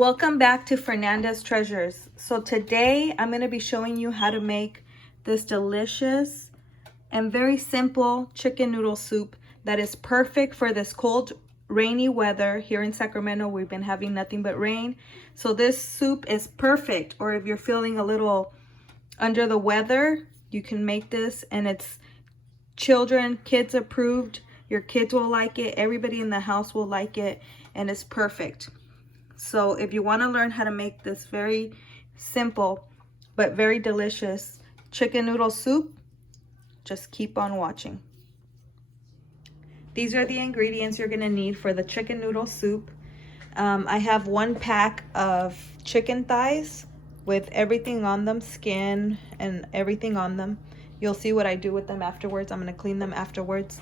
Welcome back to Fernanda's Treasures. So today I'm going to be showing you how to make this delicious and very simple chicken noodle soup that is perfect for this cold, rainy weather. Here in Sacramento, we've been having nothing but rain. So this soup is perfect. Or if you're feeling a little under the weather, you can make this, and it's kids approved. Your kids will like it. Everybody in the house will like it, and it's perfect. So if you want to learn how to make this very simple but very delicious chicken noodle soup, just keep on watching. These are the ingredients you're going to need for the chicken noodle soup. I have 1 pack of chicken thighs with everything on them, skin and everything on them. You'll see what I do with them afterwards. I'm going to clean them afterwards.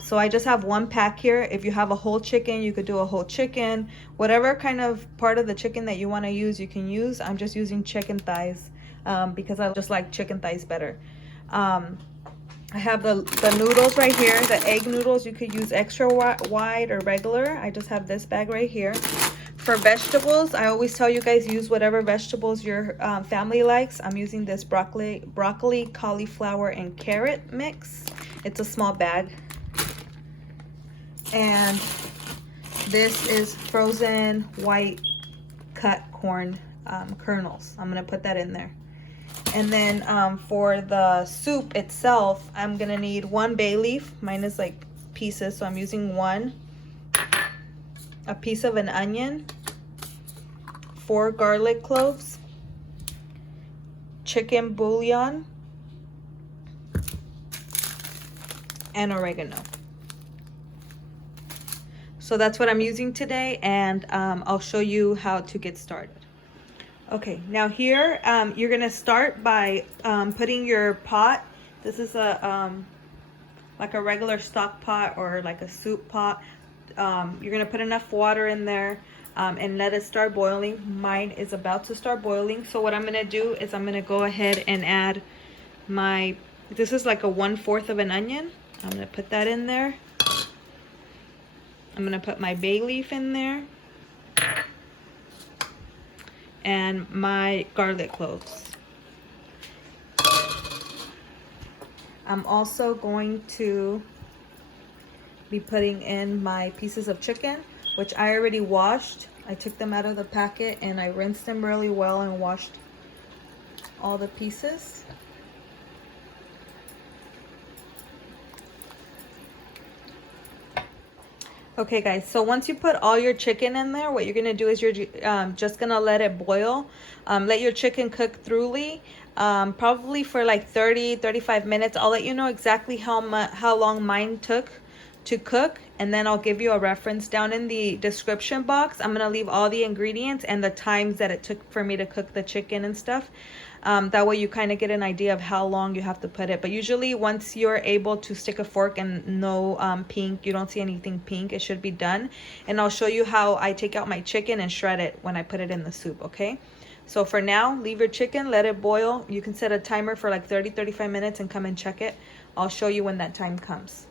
So I just have 1 pack here. If you have a whole chicken, you could do a whole chicken. Whatever kind of part of the chicken that you want to use, you can use. I'm just using chicken thighs because I just like chicken thighs better. I have the noodles right here, the egg noodles. You could use extra wide or regular. I just have this bag right here. For vegetables, I always tell you guys use whatever vegetables your family likes. I'm using this broccoli, cauliflower, and carrot mix. It's a small bag. And this is frozen white cut corn kernels. I'm going to put that in there. And then for the soup itself, I'm going to need 1 bay leaf. Mine is like pieces, so I'm using 1. A piece of an onion, 4 garlic cloves, chicken bouillon, and oregano. So that's what I'm using today, and I'll show you how to get started. Okay, now here you're gonna start by putting your pot. This is a like a regular stock pot or like a soup pot. You're gonna put enough water in there and let it start boiling. Mine is about to start boiling. So what I'm gonna do is I'm gonna go ahead and add this is like a 1/4 of an onion. I'm gonna put that in there. I'm gonna put my bay leaf in there and my garlic cloves. I'm also going to be putting in my pieces of chicken, which I already washed. I took them out of the packet and I rinsed them really well and washed all the pieces. Okay guys, so once you put all your chicken in there, what you're gonna do is you're just gonna let it boil. Let your chicken cook thoroughly, probably for like 30-35 minutes. I'll let you know exactly how long mine took to cook, and then I'll give you a reference down in the description box. I'm gonna leave all the ingredients and the times that it took for me to cook the chicken and stuff. That way you kind of get an idea of how long you have to put it. But usually once you're able to stick a fork and no pink, you don't see anything pink, it should be done. And I'll show you how I take out my chicken and shred it when I put it in the soup, okay? So for now, leave your chicken, let it boil. You can set a timer for like 30-35 minutes and come and check it. I'll show you when that time comes.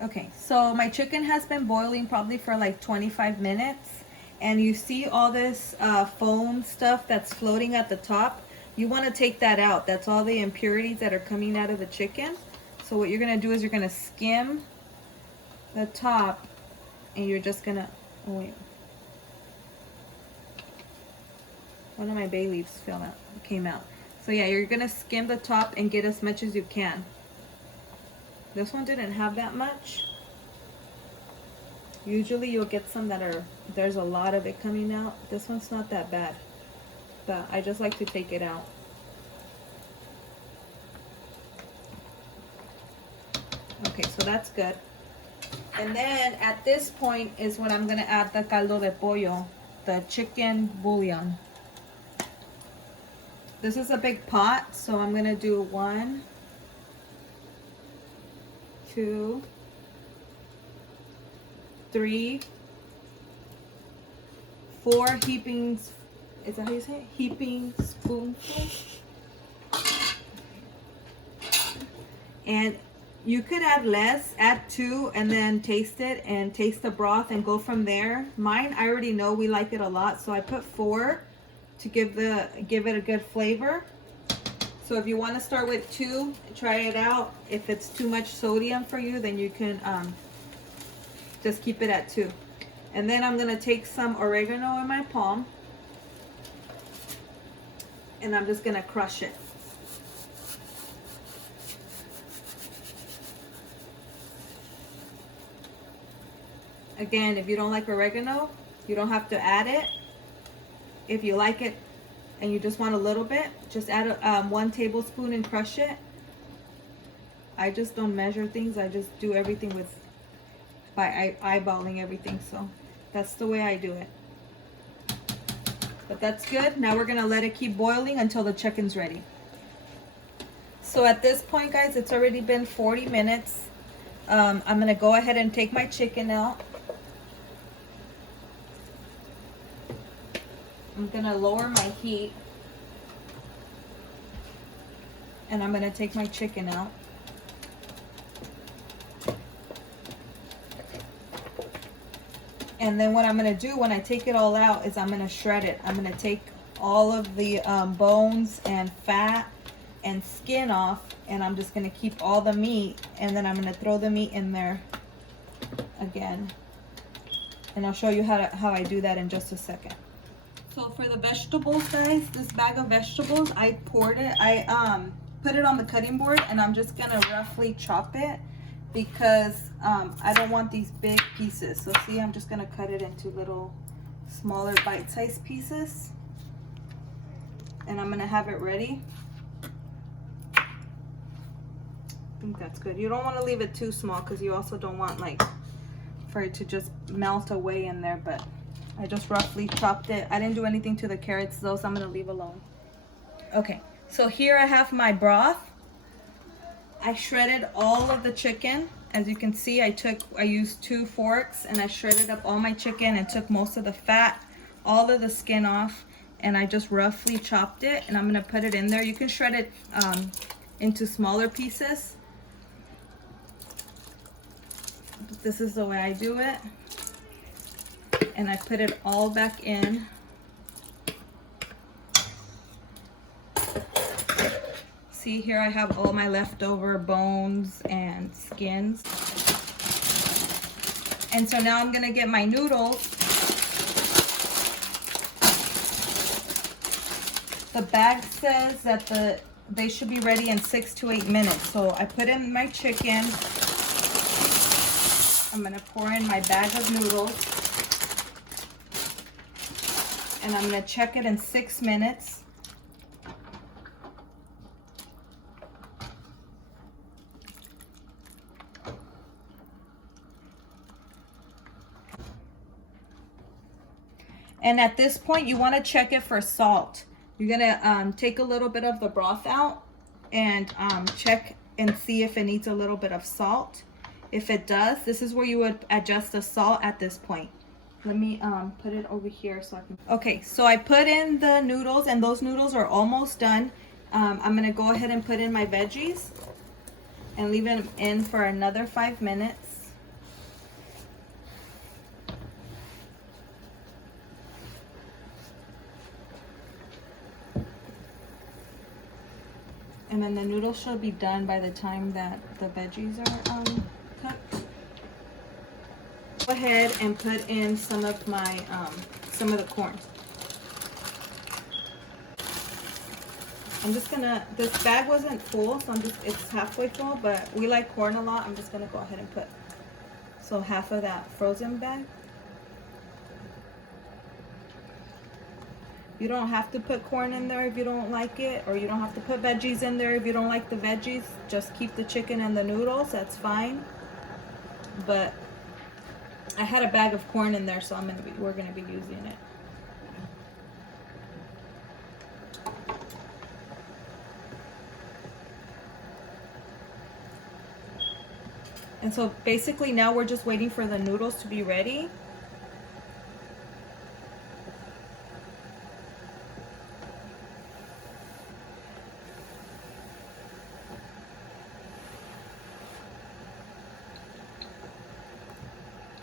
Okay, so my chicken has been boiling probably for like 25 minutes. And you see all this foam stuff that's floating at the top. You want to take that out. That's all the impurities that are coming out of the chicken. So what you're going to do is you're going to skim the top, and you're just going to, oh wait. One of my bay leaves came out. So yeah, you're going to skim the top and get as much as you can. This one didn't have that much. Usually you'll get some there's a lot of it coming out. This one's not that bad, but I just like to take it out. Okay, so that's good. And then at this point is when I'm gonna add the caldo de pollo, the chicken bouillon. This is a big pot, so I'm gonna do 1, 2, 3, 4 heaping, is that how you say it? Heaping spoonfuls. And You could add less, add 2, and then taste it and taste the broth and go from there. Mine, I already know we like it a lot, so I put 4 to give it a good flavor. So if you want to start with 2, try it out. If it's too much sodium for you, then you can just keep it at 2. And then I'm gonna take some oregano in my palm, and I'm just gonna crush it. Again, if you don't like oregano, you don't have to add it. If you like it and you just want a little bit, just add 1 tablespoon and crush it. I just don't measure things. I just do everything by eyeballing everything. So that's the way I do it. But that's good. Now we're gonna let it keep boiling until the chicken's ready. So at this point, guys, it's already been 40 minutes. I'm gonna go ahead and take my chicken out. I'm gonna lower my heat, and I'm gonna take my chicken out. And then what I'm gonna do when I take it all out is I'm gonna shred it. I'm gonna take all of the bones and fat and skin off, and I'm just gonna keep all the meat, and then I'm gonna throw the meat in there again. And I'll show you how I do that in just a second. So for the vegetables, guys, this bag of vegetables, I poured it. I put it on the cutting board, and I'm just gonna roughly chop it because I don't want these big pieces. So see, I'm just gonna cut it into little smaller bite-sized pieces, and I'm gonna have it ready. I think that's good. You don't want to leave it too small because you also don't want like for it to just melt away in there, but I just roughly chopped it. I didn't do anything to the carrots though, so I'm gonna leave alone. Okay, so here I have my broth. I shredded all of the chicken. As you can see, I used 2 forks, and I shredded up all my chicken and took most of the fat, all of the skin off, and I just roughly chopped it, and I'm gonna put it in there. You can shred it into smaller pieces. This is the way I do it. And I put it all back in. See, here I have all my leftover bones and skins. And so now I'm gonna get my noodles. The bag says that they should be ready in 6 to 8 minutes. So I put in my chicken. I'm gonna pour in my bag of noodles. And I'm gonna check it in 6 minutes. And at this point, you wanna check it for salt. You're gonna take a little bit of the broth out and check and see if it needs a little bit of salt. If it does, this is where you would adjust the salt at this point. Let me put it over here so I can. Okay, so I put in the noodles, and those noodles are almost done. I'm gonna go ahead and put in my veggies and leave them in for another 5 minutes. And then the noodles should be done by the time that the veggies are cooked. Go ahead and put in some of the corn. I'm just gonna, this bag wasn't full, so it's halfway full, but we like corn a lot. I'm just gonna go ahead and put, so half of that frozen bag. You don't have to put corn in there if you don't like it, or you don't have to put veggies in there if you don't like the veggies. Just keep the chicken and the noodles, that's fine. But I had a bag of corn in there, so we're gonna be using it. And so basically now we're just waiting for the noodles to be ready.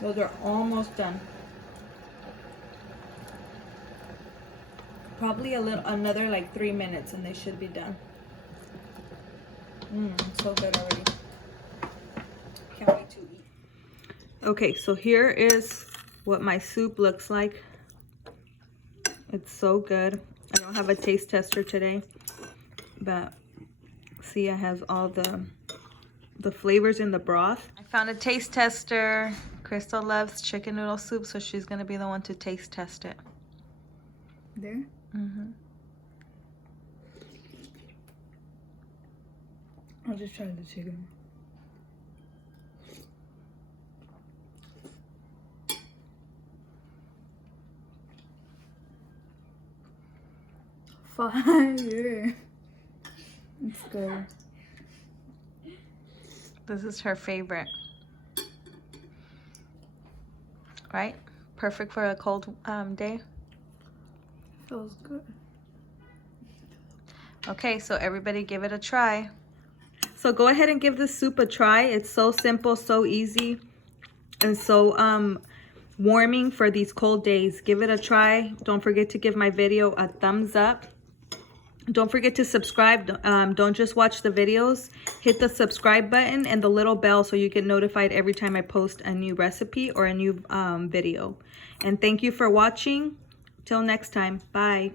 Those are almost done. Probably another like 3 minutes and they should be done. So good already. Can't wait to eat. Okay, so here is what my soup looks like. It's so good. I don't have a taste tester today, but see, it has all the flavors in the broth. I found a taste tester. Crystal loves chicken noodle soup, so she's gonna be the one to taste test it. There? Mm-hmm. I'll just try the chicken. Fire! Let's go. This is her favorite. Right? Perfect for a cold day. Feels good. Okay, so everybody give it a try. So go ahead and give this soup a try. It's so simple, so easy, and so warming for these cold days. Give it a try. Don't forget to give my video a thumbs up. Don't forget to subscribe. Don't just watch the videos. Hit the subscribe button and the little bell so you get notified every time I post a new recipe or a new video. And thank you for watching. Till next time. Bye.